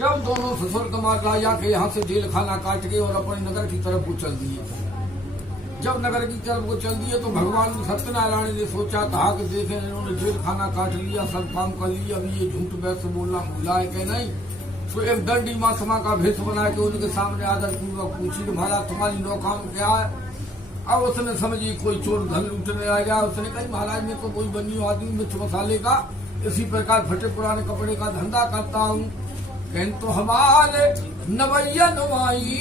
जब दोनों ससुर कुमार राजा के यहाँ से जेल खाना काट के और अपने नगर की तरफ को चल दिए। जब नगर की तरफ को चल दिए तो भगवान सत्यनारायण ने सोचा था कि देखें इन्होंने जेल खाना काट लिया, सब काम कर लिया, अभी ये झूठ वैसे बोलना भूला है कि नहीं। तो एक दंडी महात्मा का भेष बना के उनके सामने आदर पूर्वक पूछी कि महाराज तुम्हारी नौका में क्या है। अब उसने समझी कोई चोर धन लूटने आ गया। उसने कहा महाराज मैं तो कोई बनी आदमी मिर्च मसाले का इसी प्रकार फटे पुराने कपड़े का धंधा करता हूँ, किंतु हमारे नवैया नवाई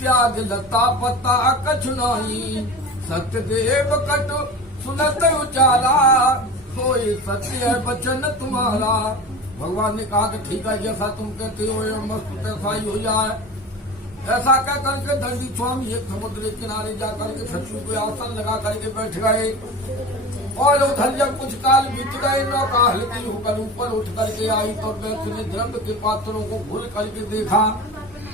त्याग लता पता कछुनाई सत्यदेव कट सुनत उचाला कोई सत्य वचन तुम्हारा। भगवान ने कहा कि ठीक है जैसा तुम कहते हो ये मस्त तैसा ही हो जाए। ऐसा कह करके दंडी स्वामी एक समुद्र के किनारे जाकर के सचिव को आसन लगा करके बैठ गए और उधर जब कुछ काल बीत गए नौका हल्की होकर ऊपर उठ करके आई तो वैश्य ने द्रव्य के पात्रों को खोल करके देखा।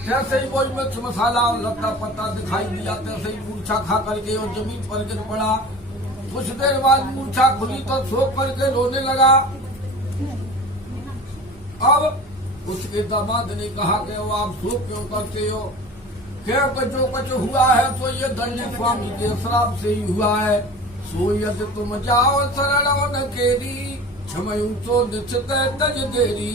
जैसे ही कोई मिर्च मसाला और लता पत्ता दिखाई दिया तैसे ही मूर्छा खा करके और जमीन पर गिर पड़ा। कुछ देर बाद मूर्छा खुली तो सो करके रोने लगा। अब उसके दामाद ने कहा कि वो आप सो क्यों करते हो, क्योंकि जो कुछ हुआ है तो ये दंडी स्वामी के श्राप से ही हुआ है। सो यदि तुम जाओ शरण न केरी क्षमयु तो निश्चित तज देरी।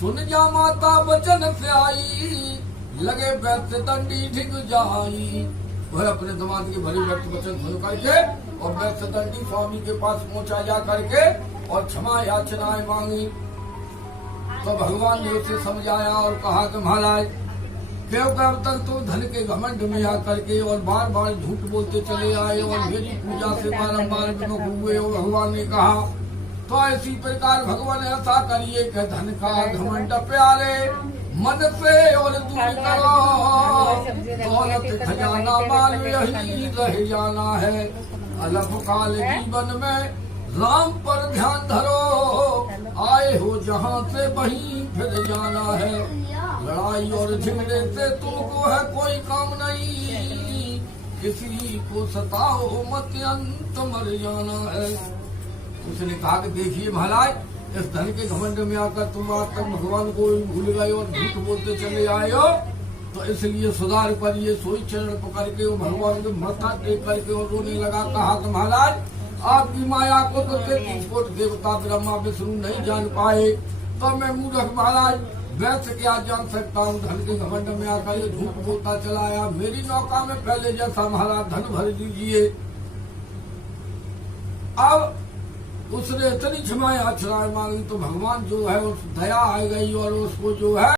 सुन जा माता वचन से आई लगे वैसे दंडी ढिग जाई। वह अपने दामाद के भरे व्यक्त वचन सुन करके और वैसे दंडी स्वामी के पास पहुंचा जा करके और क्षमा याचनाएं मांगी। तो भगवान ने उसे समझाया और कहा कि महाराज क्योंकि अब तक तो धन के घमंड में आकर के और बार बार झूठ बोलते चले आए और मेरी पूजा से बारंबार विमुख हुए। और भगवान ने कहा तो इसी प्रकार भगवान ऐसा करिए कि धन का घमंड प्यारे मन से और दूर करो, दौलत खजाना माल यही रह जाना है। अल्पकाल जीवन में राम पर ध्यान धरो, आए हो जहाँ से वहीं फिर जाना है। लड़ाई और झगड़े से तुमको है कोई काम नहीं, किसी को सताओ मत अंत मर जाना है। उसने कहा कि देखिए महाराज इस धन के घमंड में आकर तुम आज तक भगवान को भूल गए और झूठ बोलते चले आए हो, तो इसलिए सुधार करिए। सोई चरण पकड़ के वो भगवान के माथा टेक करके और रोने लगा। कहा कि महाराज आपकी माया को तो 33 कोट देवता ब्रह्मा विष्णु नहीं जान पाए, तो मैं मूर्ख महाराज वैसे क्या जान सकता हूँ। धन के घमंड में आकर ये झूठ बोलता चला आया। मेरी नौका में पहले जैसा महाराज धन भर दीजिए। अब उसने इतनी क्षमा याचनाएं मांगी तो भगवान जो है उस दया आ गई और उसको जो है